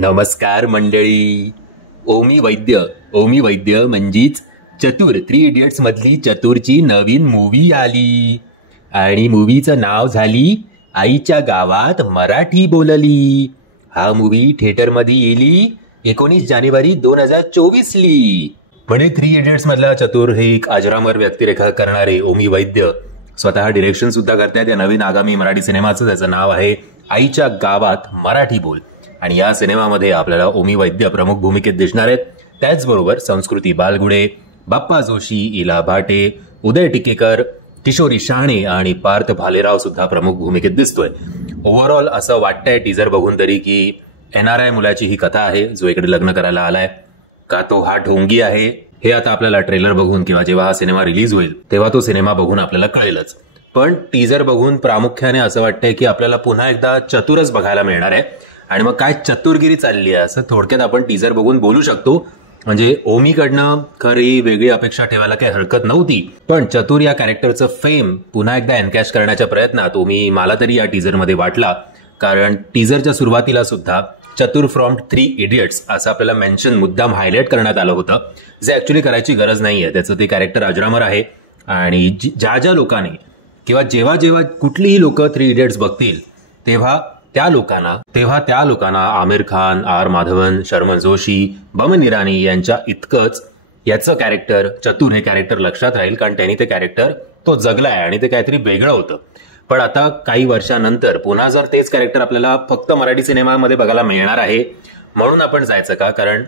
नमस्कार मंडळी. ओमी वैद्य म्हणजेच चतुर 3 इडियट्स मधली चतुरची नवीन मूवी आली आणि मूवीचं नाव झाली आईच्या गावात मराठी बोलली. हा मूवी थिएटरमध्ये येली 19 जानेवारी 2024 ली. पण 3 इडियट्स मधला चतुर हे एक अजरामर व्यक्तिरेखा करणारे ओमी वैद्य स्वतः डिरेक्शन सुद्धा करतात. या नवीन आगामी मराठी सिनेमाचं त्याचं नाव आहे आईच्या गावात मराठी बोल. आणि या सिनेमामध्ये आपल्याला ओमी वैद्य प्रमुख भूमिकेत दिसणार आहेत. त्याचबरोबर संस्कृती बालगुडे, बाप्पा जोशी, इला भाटे, उदय टिकेकर, किशोरी शहाणे आणि पार्थ भालेराव सुद्धा प्रमुख भूमिकेत दिसतोय. ओव्हरऑल असं वाटतंय टीजर बघून तरी की NRI मुलाची ही कथा आहे जो इकडे लग्न करायला आलाय. का तो हा ढोंगी आहे हे आता आपल्याला ट्रेलर बघून किंवा जेव्हा हा सिनेमा रिलीज होईल तेव्हा तो सिनेमा बघून आपल्याला कळेलच. पण टीजर बघून प्रामुख्याने असं वाटतंय की आपल्याला पुन्हा एकदा चतुरच बघायला मिळणार आहे. आणि मग काय चतुरगिरी चालली आहे असं थोडक्यात आपण टीजर बघून बोलू शकतो. म्हणजे ओमीकडनं खरी वेगळी अपेक्षा ठेवायला काही हरकत नव्हती, पण चतुर या कॅरेक्टरचं फेम पुन्हा एकदा एनकॅश करण्याच्या प्रयत्नात ओमी मला तरी या टीजरमध्ये वाटला. कारण टीजरच्या सुरुवातीला सुद्धा चतुर फ्रॉम 3 इडियट्स असं आपल्याला मेन्शन मुद्दाम हायलाइट करण्यात आलं होतं, जे ऍक्च्युली करायची गरज नाहीये. त्याचं ते कॅरेक्टर अजरामर आहे. आणि ज्या लोकांनी किंवा जेव्हा कुठलीही लोक 3 इडियट्स बघतील तेव्हा त्या लोकांना आमिर खान, आर माधवन, शर्मन जोशी, बमन इराणी यांच्या इतकंच याचं कॅरेक्टर चतुर हे कॅरेक्टर लक्षात राहील. कारण त्यांनी ते कॅरेक्टर तो जगलाय आणि ते काहीतरी वेगळं होतं. पण आता काही वर्षानंतर पुन्हा जर तेच कॅरेक्टर आपल्याला फक्त मराठी सिनेमामध्ये बघायला मिळणार आहे म्हणून आपण जायचं का? कारण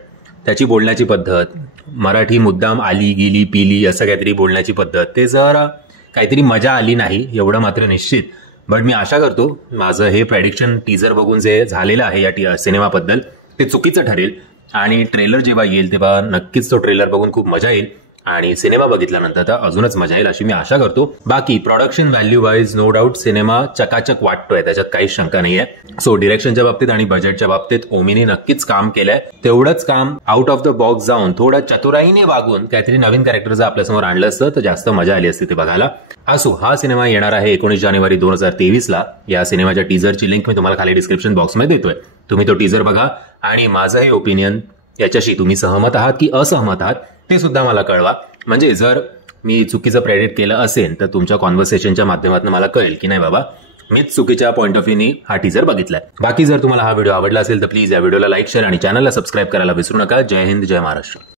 त्याची बोलण्याची पद्धत, मराठी मुद्दाम आली गेली पिली असं काहीतरी बोलण्याची पद्धत, ते जर काहीतरी मजा आली नाही एवढं मात्र निश्चित. बट मी आशा करतो माझं हे प्रेडिक्शन टीजर बघून जे झालेलं आहे या सिनेमाबद्दल ते चुकीचं ठरेल. आणि ट्रेलर जेव्हा येईल तेव्हा नक्कीच तो ट्रेलर बघून खूप मजा येईल आणि सिनेमा बघितल्यानंतर तर अजूनच मजा येईल अशी मी आशा करतो. बाकी production value wise no doubt cinema चकाचक वाटतोय, त्याच्यात काहीच शंका नाहीये. सो डिरेक्शनच्या बाबतीत आणि बजेटच्या बाबतीत ओमीने नक्कीच काम केलंय. तेवढंच काम आउट ऑफ द बॉक्स जाऊन थोडं चतुराईने वागून काहीतरी नवीन कॅरेक्टर जर आपल्यासमोर आणलं असतं तर जास्त मजा आली असती ते बघायला. असो, हा सिनेमा येणार आहे 19 जानेवारी 2023 ला. या सिनेमाच्या टीजरची लिंक मी तुम्हाला खाली डिस्क्रिप्शन बॉक्समध्ये देतोय. तुम्ही तो टीजर बघा आणि माझं हे ओपिनियन याच्याशी तुम्ही सहमत आहात की असहमत आहात ते सुद्धा मला कळवा. म्हणजे जर मी चुकीचं प्रेडिक्ट केलं असेल तर तुमच्या कॉन्व्हर्सेशनच्या माध्यमातून मला कळेल की नाही बाबा मीच चुकीच्या पॉईंट ऑफ व्ह्यूने हा टीजर बघितलाय. बाकी जर तुम्हाला हा व्हिडिओ आवडला असेल तर प्लीज या व्हिडिओला लाईक, शेअर आणि चॅनलला सबस्क्राईब करायला विसरू नका. जय हिंद, जय महाराष्ट्र.